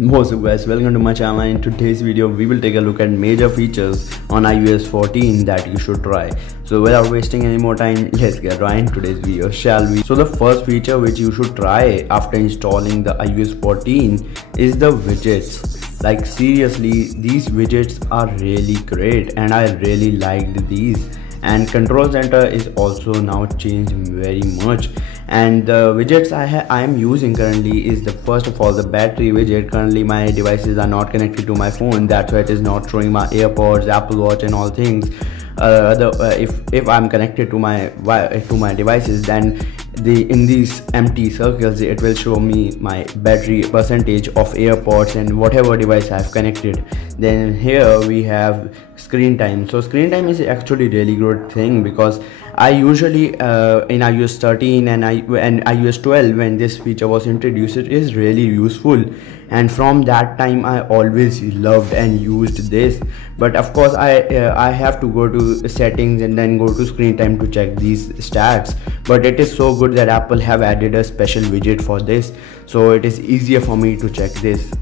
What's up guys, welcome to my channel. In today's video we will take a look at major features on iOS 14 that you should try. So without wasting any more time, let's get right into today's video, shall we? So the first feature which you should try after installing the iOS 14 is the widgets. Like seriously, these widgets are really great and I really liked these. And control center is also now changed very much, and the widgets I am using currently is the first of all the battery widget. Currently my devices are not connected to my phone, that's why it is not showing my AirPods, Apple Watch and all things. If I'm connected to my devices, then in these empty circles it will show me my battery percentage of AirPods and whatever device I've connected. Then here we have screen time. So screen time is actually really good thing, because I usually in iOS 13 and iOS 12, when this feature was introduced, it is really useful, and from that time I always loved and used this. But of course I have to go to settings and then go to screen time to check these stats, but it is so good that Apple have added a special widget for this, so it is easier for me to check this.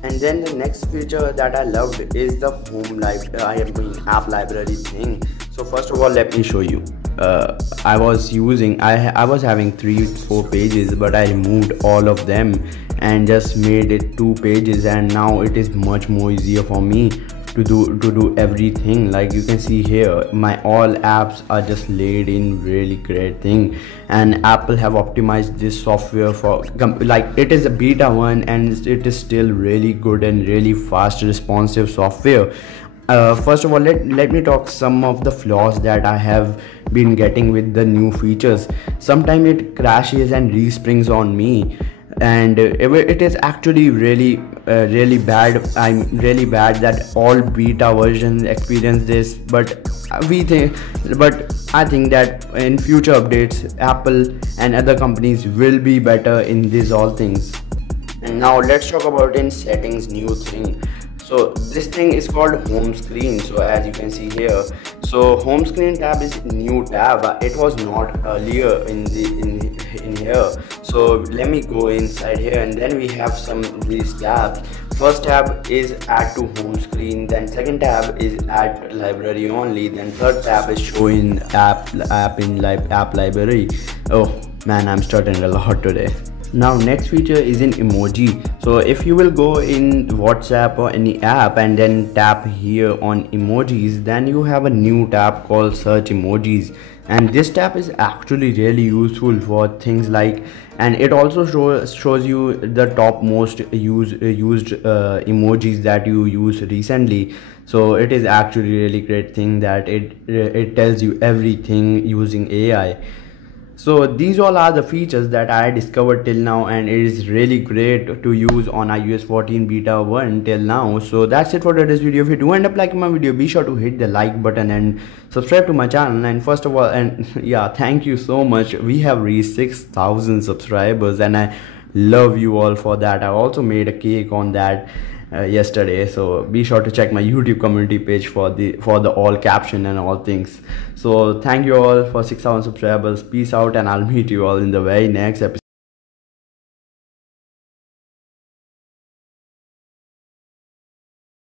And then the next feature that I loved is the app library thing. So first of all, let me show you. I was having 3-4 pages, but I removed all of them and just made it 2 pages, and now it is much more easier for me to do everything. Like you can see here, my all apps are just laid in really great thing, and Apple have optimized this software for like it is a beta 1 and it is still really good and really fast responsive software. First of all, let me talk some of the flaws that I have been getting with the new features. Sometimes it crashes and resprings on me, and it is actually really bad. I'm really bad that all beta versions experience this, but I think that in future updates Apple and other companies will be better in these all things. And now let's talk about in settings new thing. So this thing is called home screen. So as you can see here, so home screen tab is new tab. It was not earlier in here. So let me go inside here, and then we have some of these tabs. First tab is add to home screen, then second tab is add library only, then third tab is showing app library. Oh man, I'm stuttering a lot today. Now next feature is in emoji. So if you will go in WhatsApp or any app and then tap here on emojis, then you have a new tab called search emojis, and this tab is actually really useful for things like, and it also shows you the top most used emojis that you used recently. So it is actually really great thing that it tells you everything using AI. So these all are the features that I discovered till now, and it is really great to use on iOS 14 beta 1 till now. So that's it for today's video. If you do end up liking my video, be sure to hit the like button and subscribe to my channel. And first of all, and yeah, thank you so much. We have reached 6,000 subscribers, and I love you all for that. I also made a cake on that yesterday, so be sure to check my YouTube community page for the all caption and all things. So thank you all for 6,000 subscribers. Peace out, and I'll meet you all in the very next episode.